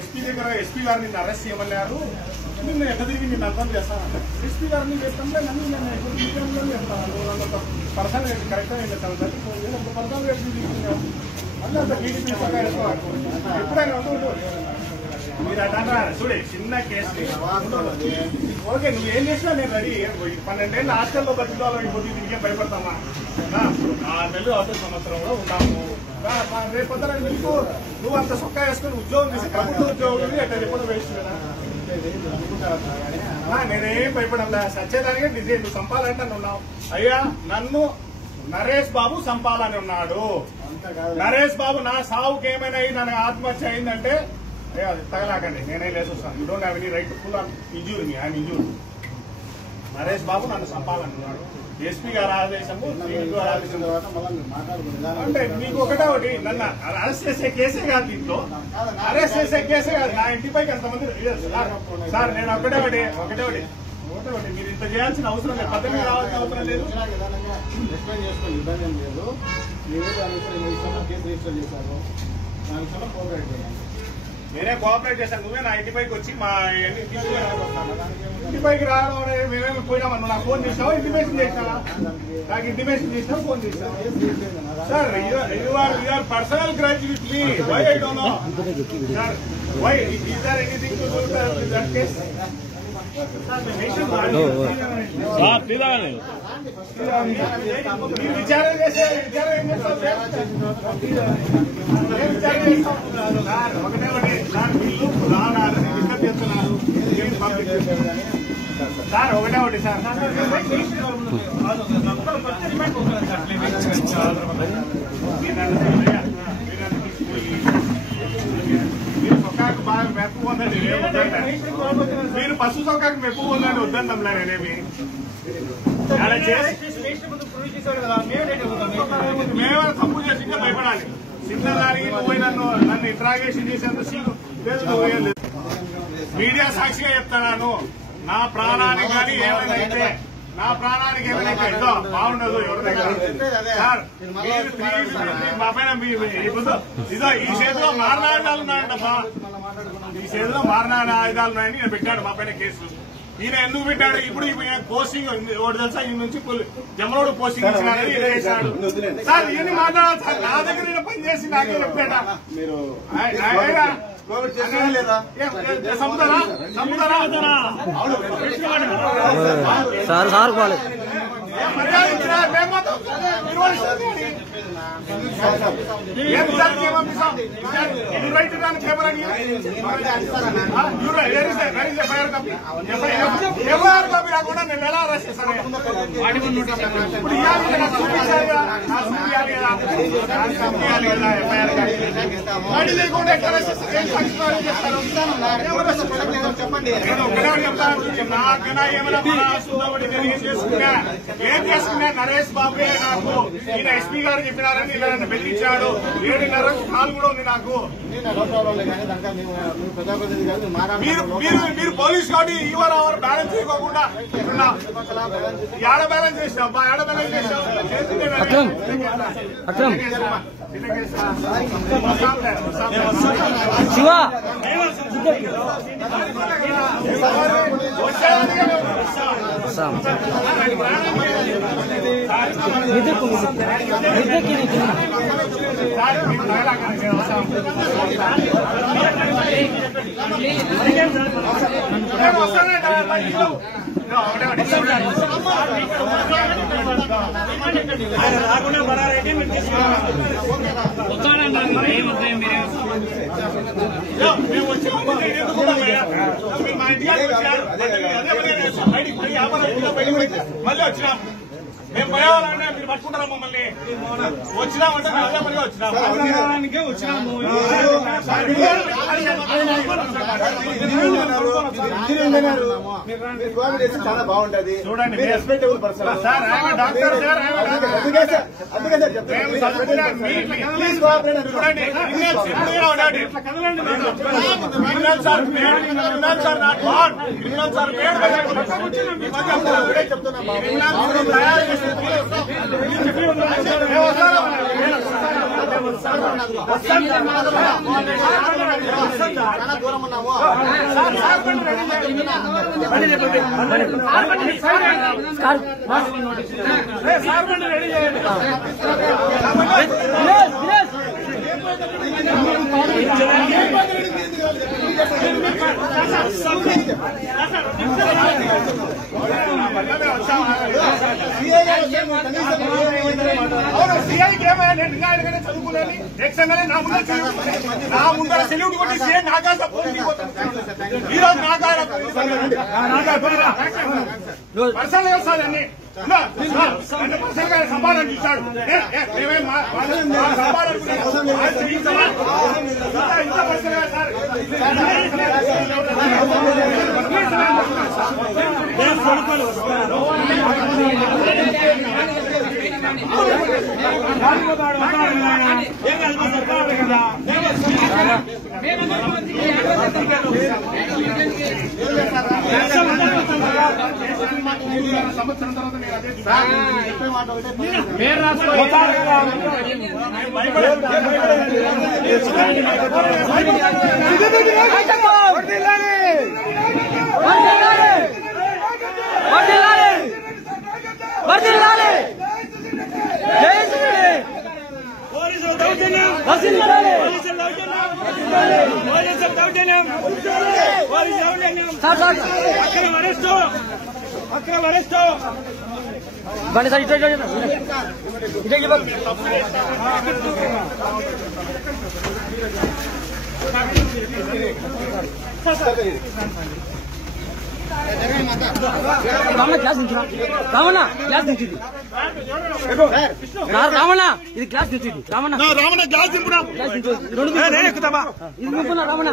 SP దగ్గర SP గారు నిన్ను అరెస్ట్ చేయమన్నారు, నిన్ను ఎట్లా తిరిగి నిన్ను అర్థం చేస్తాను. ఎస్పీ గారిని చేస్తాంటే నన్ను నేను చెప్తాను పర్సనల్ రేట్ కరెక్ట్గా నేను చెప్తాను. పర్సనల్ రేట్ తీసుకున్నావు మళ్ళీ అంత టీడీపీ ఎప్పుడైనా మీరు అట్లా చూడే చిన్న కేసు. ఓకే నువ్వేం చేసినా నేను రెడీ. 12 ఏళ్ళు హాస్టల్లో బతికాలని కొద్ది దీనికే భయపడతామా? 6 నెలలు అవతల సంవత్సరంలో ఉంటాము. రేపొద్దున నీకు నువ్వు అంత సొక్కా వేసుకుని ఉద్యోగం చేసి ప్రభుత్వ ఉద్యోగం ఎట్లా చెప్పడం వేస్ట్ కదా. నేనేం భయపడలే. సచ్చేదానికే డిజైన్ నువ్వు చంపాలంటే ఉన్నావు. అయ్యా నన్ను నరేష్ బాబు చంపాలని ఉన్నాడు. నరేష్ బాబు నా సావుకి ఏమైనా అయ్యి నాకు ఆత్మహత్య అయిందంటే తగలాకండి, నేనే లేసొస్తాను. You don't have any right to full on injure me. I'm injure. Naresh Babu నన్ను చంపాలనుకున్నాడు. ఎస్పీ గారు ఆదేశము అంటే మీకు ఒకటే ఒకటి, నన్ను అరెస్ట్ చేసే కేసే కాదు, దీంట్లో అరెస్ట్ చేసే కేసే కాదు. నా ఇంటిపైకి ఎంతమంది సార్ నేను ఒకటే ఒకటి మీరు ఇంత చేయాల్సిన అవసరం లేదు, పద్ధతిగా రావాల్సిన అవసరం లేదు. నేనే కోఆపరేట్ చేశాను. నువ్వే నా ఇంటిపైకి వచ్చి మా ఇంటిపైకి రావడం అనేది మేమేమి పోయినామన్నా. నాకు ఫోన్ చేసినావా, ఇంటిమేషన్ చేసినావా? నాకు ఇంటిమేషన్ చేసినా ఫోన్ చేసినావు sir. You're personal grudge with me. Why I don't know sir. Why is there anything to do with that case? విచారణ చేసే విచారణ ఏం చేస్తాం సార్? ఒకటే సార్, వీళ్ళు డిస్కస్ చేస్తున్నారు సార్. ఒకటే ఒకటి సార్, మీరు సొక్కాకు బాగా మెప్పు పొందండి. మీరు పశు సొక్కాకు మెప్పు పొందండి, వద్దంటాంలే. నేనేమి మేమే తప్పు చేసి ఇంకా భయపడాలి. చిన్నదానికి పోయి నన్ను ఇంట్రాగేషన్ చేసేంత సీను లేదు. మీడియా సాక్షిగా చెప్తాను, నా ప్రాణానికి కానీ ఏమైనా అయితే ఇదో బాగుండదు ఎవరి దగ్గర సార్. మా పైన ఇదో ఈ చేతిలో మారణాయుధాలు ఉన్నాయంటమ్మా, ఈ చేతిలో మారణాయుధాలు ఉన్నాయని నేను పెట్టాడు మా పైన కేసు. ఈయన ఎందుకు పెట్టాడు? ఇప్పుడు పోస్టింగ్ ఒకటి తెలుసా, ఈ నుంచి జమలోడు పోస్టింగ్ ఇచ్చినాడని చేశాడు సార్. ఇవన్నీ మాట్లాడాలి సార్. నా దగ్గర నేను పని చేసి నాకే చెప్తాడా? సార్ సార్ కాలేదు ఎవరు కాపీ రాకుండా నేను ఎలా అరెస్ట్ చేస్తాను? ఇప్పుడు వాడి లేకుండా ఎట్లా అరెస్ట్ చేస్తారు? నేను ఒకటే చెప్తాను, నాకన్నా ఏమైనా ఏం చేసుకున్నా నరేష్ బాబే నాకు ఈయన ఎస్పీ గారు చెప్పినారని ఇలా నన్ను బెదిరించాడు. 7:30 కాల్ కూడా ఉంది నాకు. మీరు పోలీస్ కాబట్టి ఈవర్ అవర్ బ్యాలెన్స్ చేయకోకుండా ఏడ బ్యాలెన్స్ చేసినావు, ఏడ బ్యాలెన్స్ చేసినావు? శివ రాకుండా బరారైతే మేము వచ్చాము. మా ఇంటికి వచ్చారు, మళ్ళీ వచ్చినాం. మేము పోయేవాళ్ళంటే మీరు పట్టుకుంటారా మమ్మల్ని? వచ్చినామంటే మేము అదే పనిగా వచ్చినాము. చాలా బాగుంటది. చూడండి, respectable person sir. Doctor sir, అందుకే సార్ చూడండి, చెప్తున్నా చేస్తున్నాము. అవును సీఐకి ఏమైనా నేను ఇంకా చదువుకోలేని ఎక్స్ఎంఎల్ఏ నా ముందర సెల్యూట్ కొట్టి సీఐ నాగాల ఈ రోజు నాగాల పర్సనల్ గా సార్ అన్ని పర్సనల్ గా సమాధానం ఇచ్చాడు. ఇంత పర్సనల్ గా సార్ సంవత్సరం తర్వాత అక్రమ అరెస్ట్ బండి సార్ ఇటు రామణ క్లాస్ నుంచి రామణ క్లాస్ నుంచి రామణ ఇది క్లాస్ నుంచి రామణ రామణ గ్యాస్ దింపురా ఇది రామణ